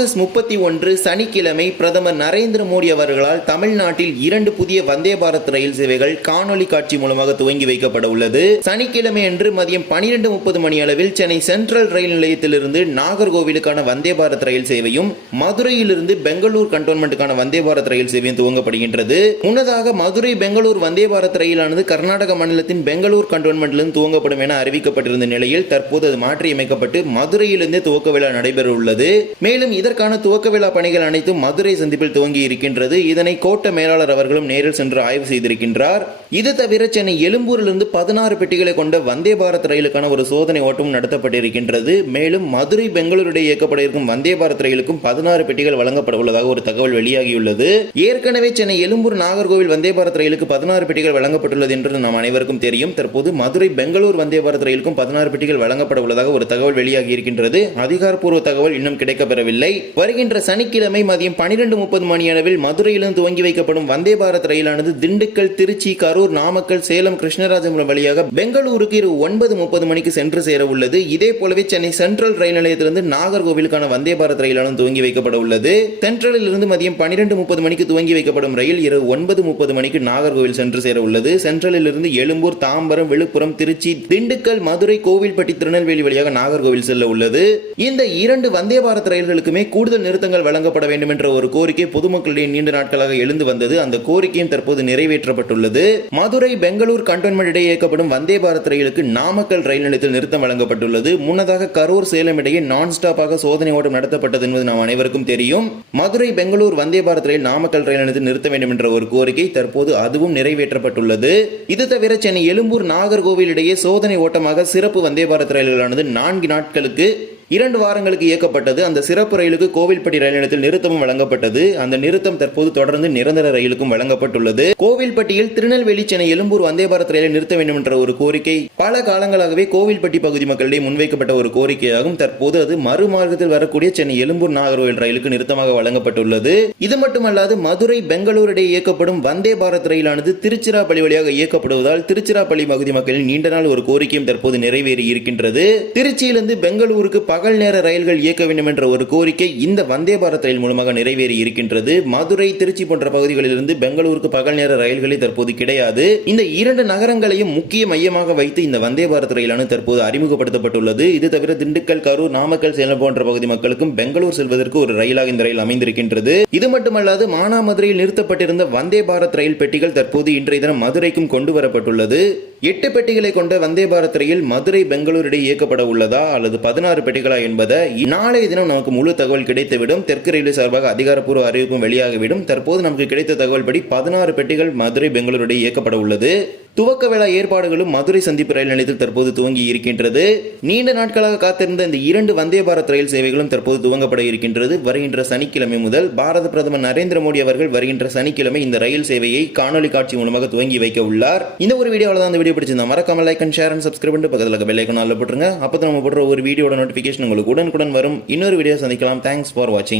August முப்பத்தி ஒன்று சனிக்கிழமை பிரதமர் நரேந்திர மோடி அவர்களால் தமிழ்நாட்டில் இரண்டு புதிய வந்தே பாரத் ரயில் சேவைகள் காணொலி காட்சி மூலமாக துவங்கி வைக்கப்பட உள்ளது. சனிக்கிழமை அன்று மதியம் பனிரெண்டு முப்பது மணி அளவில் சென்னை சென்ட்ரல் ரயில் நிலையத்திலிருந்து நாகர்கோவிலுக்கான வந்தே பாரத் ரயில் சேவையும் மதுரையிலிருந்து பெங்களூர் கண்டோன்மெண்ட்டுக்கான வந்தே பாரத் ரயில் சேவையும் துவங்கப்படுகின்றது. முன்னதாக மதுரை பெங்களூர் வந்தே பாரத் ரயிலானது கர்நாடக மாநிலத்தின் பெங்களூர் கண்டோன்மெண்ட்டிலிருந்து துவங்கப்படும் என அறிவிக்கப்பட்டிருந்த நிலையில் தற்போது அது மாற்றியமைக்கப்பட்டு மதுரையிலிருந்து துவக்க விழா நடைபெற உள்ளது மேலும் இதற்கான துவக்க விழா பணிகள் அனைத்தும் மதுரை சந்திப்பில் துவங்கி இருக்கின்றது. இதனை கோட்ட மேலாளர் அவர்களும் நேரில் சென்று ஆய்வு செய்திருக்கின்றார். இது தவிர சென்னை எழும்பூரிலிருந்து பதினாறு பெட்டிகளை கொண்ட வந்தே பாரத் ரயிலுக்கான ஒரு சோதனை ஓட்டம் நடத்தப்பட்டிருக்கின்றது. மேலும் மதுரை பெங்களூருடைய இயக்கப்பட இருக்கும் வந்தே பாரத் ரயிலுக்கும் பதினாறு பெட்டிகள் வழங்கப்பட உள்ளதாக ஒரு தகவல் வெளியாகியுள்ளது. ஏற்கனவே சென்னை எழும்பூர் நாகர்கோவில் வந்தே பாரத் ரயிலுக்கு பதினாறு பெட்டிகள் வழங்கப்பட்டுள்ளது என்று நாம் அனைவருக்கும் தெரியும். தற்போது மதுரை பெங்களூர் வந்தே பாரத் ரயிலுக்கும் பதினாறு பெட்டிகள் வழங்கப்பட உள்ளதாக ஒரு தகவல் வெளியாகி இருக்கின்றது அதிகாரப்பூர்வ தகவல் இன்னும் கிடைக்கப்பெறவில்லை. வருகின்ற சனிக்கிழமை மதியம் பனிரெண்டு முப்பது மணி அளவில் மதுரையிலிருந்து துவங்கி வைக்கப்படும் வந்தே பாரத் ரயிலானது திண்டுக்கல் திருச்சி கரூர் நாமக்கல் சேலம் கிருஷ்ணராஜபுரம் வழியாக பெங்களூருக்கு இரவு ஒன்பது முப்பது மணிக்கு சென்று சேர உள்ளது. இதே போலவே சென்னை சென்ட்ரல் ரயில் நிலையத்திலிருந்து நாகர்கோவிலுக்கான வந்தே பாரத் ரயிலானது துவங்கி வைக்கப்பட உள்ளது. சென்ட்ரலில் இருந்து மதியம் பனிரெண்டு முப்பது மணிக்கு துவங்கி வைக்கப்படும் ரயில் இரவு ஒன்பது முப்பது மணிக்கு நாகர்கோவில் சென்று சேர உள்ளது. சென்ட்ரலில் இருந்து எழும்பூர் தாம்பரம் விழுப்புரம் திருச்சி திண்டுக்கல் மதுரை கோவில்பட்டி திருநெல்வேலி வழியாக நாகர்கோவில் செல்ல உள்ளது. இந்த இரண்டு வந்தே பாரத் ரயில்களுக்குமே கூடுதல் நிறுத்தங்கள் வழங்கப்பட வேண்டும் என்ற ஒரு கோரிக்கை பொதுமக்களிடையே நீண்ட நாட்களாக எழுந்து வந்தது. அந்த கோரிக்கையும் தற்போது நிறைவேற்றப்பட்டுள்ளது. மதுரை பெங்களூர் கண்டோன்மெண்ட் இடையே இயக்கப்படும் வந்தே பாரத் ரயிலுக்கு நாமக்கல் ரயில் நிலையத்தில் நிறுத்தம் வழங்கப்பட்டுள்ளது. முன்னதாக கரூர் சேலம் இடையே நான் ஸ்டாப்பாக சோதனை ஓட்டம் நடத்தப்பட்டது என்பது நாம் அனைவருக்கும் தெரியும். மதுரை பெங்களூர் வந்தே பாரத் ரயில் நாமக்கல் ரயில் நிலையத்தில் நிறுத்த வேண்டும் என்ற ஒரு கோரிக்கை தற்போது அதுவும் நிறைவேற்றப்பட்டுள்ளது. இது தவிர சென்னை எழும்பூர் நாகர்கோவில் இடையே சோதனை ஓட்டமாக சிறப்பு வந்தே பாரத் ரயில்களானது நான்கு நாட்களுக்கு இரண்டு வாரங்களுக்கு இயக்கப்பட்டது. அந்த சிறப்பு ரயிலுக்கு கோவில்பட்டி ரயில் நிலையத்தில் நிறுத்தமும் வழங்கப்பட்டது. அந்த நிறுத்தம் தற்போது தொடர்ந்து நிரந்தர ரயிலுக்கும் வழங்கப்பட்டுள்ளது. கோவில்பட்டியில் திருநெல்வேலி சென்னை எழும்பூர் வந்தே பாரத் ரயிலை நிறுத்த வேண்டும் என்ற ஒரு கோரிக்கை பல காலங்களாகவே கோவில்பட்டி பகுதி மக்களிடையே முன்வைக்கப்பட்ட ஒரு கோரிக்கையாகும். தற்போது அது மறுமார்க்கத்தில் வரக்கூடிய சென்னை எழும்பூர் நாகர்கோவில் ரயிலுக்கு நிறுத்தமாக வழங்கப்பட்டுள்ளது. இது மட்டுமல்லாது மதுரை பெங்களூர் இடையே இயக்கப்படும் வந்தே பாரத் ரயிலானது திருச்சிராப்பள்ளி வழியாக இயக்கப்படுவதால் திருச்சிராப்பள்ளி பகுதி மக்களின் நீண்ட நாள் ஒரு கோரிக்கையும் தற்போது நிறைவேறி இருக்கின்றது திருச்சியிலிருந்து பெங்களூருக்கு பகல் நேர ரயில்கள் இயக்க வேண்டும் என்ற ஒரு கோரிக்கை இந்த வந்தே பாரத் ரயில் மூலமாக நிறைவேறி இருக்கின்றது. மதுரை திருச்சி போன்ற பகுதிகளிலிருந்து பெங்களூருக்கு பகல் நேர ரயில்களே தற்போது கிடையாது. இந்த இரண்டு நகரங்களையும் முக்கிய மையமாக வைத்து இந்த வந்தே பாரத் ரயிலானது தற்போது அறிமுகப்படுத்தப்பட்டுள்ளது. இது தவிர திண்டுக்கல் கரூர் நாமக்கல் சேலம் போன்ற பகுதி மக்களுக்கும் பெங்களூர் செல்வதற்கு ஒரு ரயிலாக இந்த ரயில் அமைந்திருக்கின்றது. இது மட்டுமல்லாது மானாமதுரையில் நிறுத்தப்பட்டிருந்த வந்தே பாரத் ரயில் பெட்டிகள் தற்போது இன்றைய தினம் மதுரைக்கும் கொண்டு வரப்பட்டுள்ளது. எட்டு பெட்டிகளை கொண்ட வந்தே பாரத் ரயில் மதுரை பெங்களூர் இடையே இயக்கப்பட உள்ளதா அல்லது பதினாறு பெட்டிகளா என்பதை நாளைய தினம் நமக்கு முழு தகவல் கிடைத்துவிடும். தெற்கு ரயில்வே சார்பாக அதிகாரப்பூர்வ அறிவிப்பும் வெளியாகிவிடும். தற்போது நமக்கு கிடைத்த தகவல் படி பதினாறு பெட்டிகள் மதுரை பெங்களூர் இடையே இயக்கப்பட உள்ளது. துவக்க விழா ஏற்பாடுகளும் மதுரை சந்திப்பு ரயில் நிலையத்தில் தற்போது துவங்கி இருக்கின்றது. நீண்ட நாட்களாக காத்திருந்த இந்த இரண்டு வந்தே பாரத் ரயில் சேவைகளும் தற்போது துவங்கப்பட இருக்கின்றது. வருகின்ற சனிக்கிழமை முதல் பாரத பிரதமர் நரேந்திர மோடி அவர்கள் வருகின்ற சனிக்கிழமை இந்த ரயில் சேவையை காணொலி காட்சி மூலமாக துவங்கி வைக்க உள்ளார். இந்த ஒரு வீடியோவில் தான் இந்த வீடியோ பிடிச்சிருந்தா மறக்காம like and share and subscribe பண்ணிட்டு பக்கத்தில் பெல் ஐக்கன் போட்டுருங்க. அப்போ நம்ம போடுற ஒரு வீடியோட நோட்டிஃபிகேஷன் உங்களுக்கு உடனுக்குடன் வரும். இன்னொரு வீடியோ சந்திக்கலாம். தேங்க்ஸ் ஃபார் வாட்சிங்